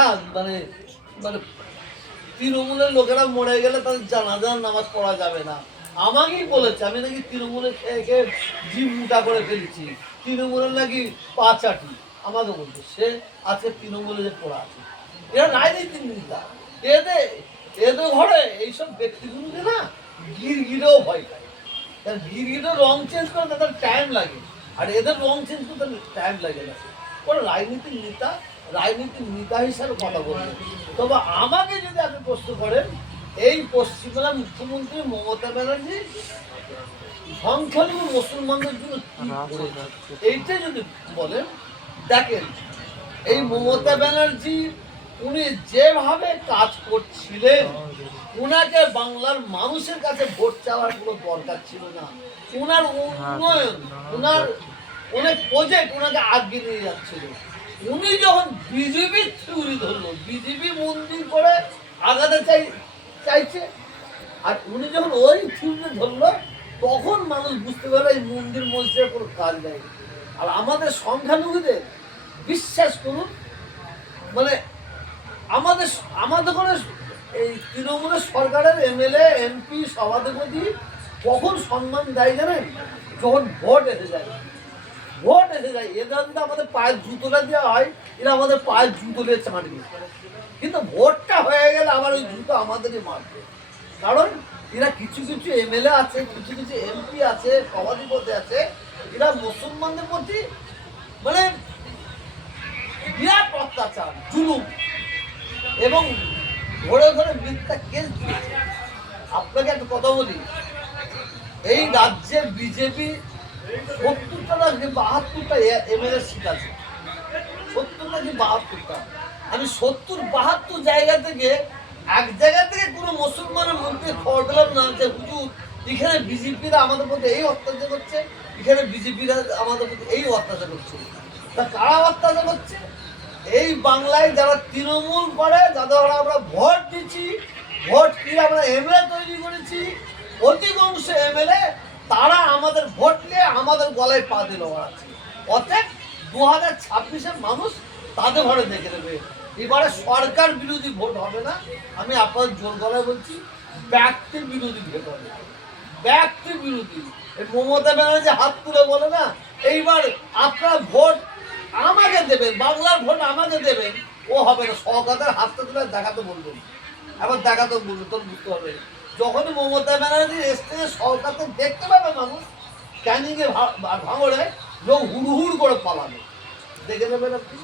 হ্যাঁ মানে মানে তৃণমূলের লোকেরা মরে গেলে তাদের জানাজার নামাজ পড়া যাবে না। আমাকেই বলেছে আমি নাকি তৃণমূলে খেয়ে খেয়ে জিভ মোটা করে ফেলেছি, তৃণমূলের নাকি পা চাটি। আমাকে বলছে সে আজকে তৃণমূলে যে পড়া আছে। এরা রাজনীতির নেতা, এদের এদের ঘরে এইসব ব্যক্তিগুলোকে না গিরগিরেও ভয় পায়। গিরগিরেও রং চেঞ্জ করে তাদের টাইম লাগে, আর এদের রং চেঞ্জ করতে টাইম লাগে না। কোনো রাজনীতির নেতা রাজনীতির নেতা হিসাবে কথা বলবেন। তবে আমাকে যদি আপনি প্রশ্ন করেন, এই পশ্চিমবাংলার মুখ্যমন্ত্রী মমতা ব্যানার্জি সংখ্যালঘু মুসলমানদের জন্য কি করেছে এইটা যদি বলেন, দেখেন এই মমতা ব্যানার্জি উনি যেভাবে কাজ করছিলেন, উনাকে বাংলার মানুষের কাছে ভোট চাওয়ার কোনো দরকার ছিল না। উনার উন্নয়ন, উনার অনেক প্রজেক্ট ওনাকে আগিয়ে নিয়ে যাচ্ছিল। উনি যখন বিজেপির থিওরি ধরলো, বিজেপি মন্দির করে আগাতে চাইছে, আর উনি যখন ওই থিওরি ধরলো, তখন মানুষ বুঝতে পারবে এই মন্দির মসজিদের কোনো কাজ নেই। আর আমাদের সংখ্যালঘুদের বিশ্বাস করুন, মানে আমাদের আমাদের কোনো এই তৃণমূলের সরকারের এমএলএ এমপি সভাধিপতি কখন সম্মান দেয় জানেন? যখন ভোট এসে যায়। ভোট এসে যায়, এরা যদি আমাদের পায়ের জুতোটা দেওয়া হয়, এরা আমাদের পায়ের জুতো দিয়ে চাঁটবে। কিন্তু ভোটটা হয়ে গেলে আবার ওই জুতো আমাদেরই মারবে। কারণ এরা কিছু কিছু এমএলএ আছে, কিছু কিছু এমপি আছে, সভাধিপতি আছে, এরা মুসলমানদের প্রতি মানে বিরাট অত্যাচার, জুলুম এবং ধরে ধরে মিথ্যা কেস দিয়েছে। আপনাকে একটা কথা বলি, এই রাজ্যে বিজেপি ৭০টা না ৭২টা এমএলএ সিট আছে, ৭০ নাকি ৭২টা। আমি ৭০-৭২ জায়গা থেকে এক জায়গা থেকে কোনো মুসলমানের মন্ত্রী খবর পেলাম না যে হুজুর এখানে বিজেপিরা আমাদের মধ্যে এই অত্যাচার করছে, এখানে বিজেপিরা আমাদের মধ্যে এই অত্যাচার করছে। তা কারা অত্যাচার করছে? এই বাংলায় যারা তৃণমূল করে, যাদের আমরা ভোট দিচ্ছি, ভোট দিয়ে আমরা এমএলএ তৈরি করেছি, অধিকাংশ এমএলএ তারা আমাদের ভোট নিয়ে আমাদের গলায় পা দিল আছে। অতএব 2026-এর মানুষ তাদের ঘরে দেখে নেবে। এবারে সরকার বিরোধী ভোট হবে না, আমি আপনাদের জোর গলায় বলছি, ব্যক্তি বিরোধী ভোট হবে। ব্যক্তি বিরোধী। এই মমতা ব্যানার্জি হাত তুলে বলে না, এইবার আপনারা ভোট আমাকে দেবেন, বাংলার ভোট আমাকে দেবেন, ও হবে না। সরকারের হাতটা তুলে দেখাতে বলবেন, এবার দেখাতে বলবেন, তোর বুঝতে হবে। যখনই মমতা ব্যানার্জি স্টেজে সরকারকে দেখতে পাবে মানুষ, ক্যানিংয়ে ভাঙড়ে লোক হুড় হুড় করে পালাবে, দেখে নেবেন আপনি।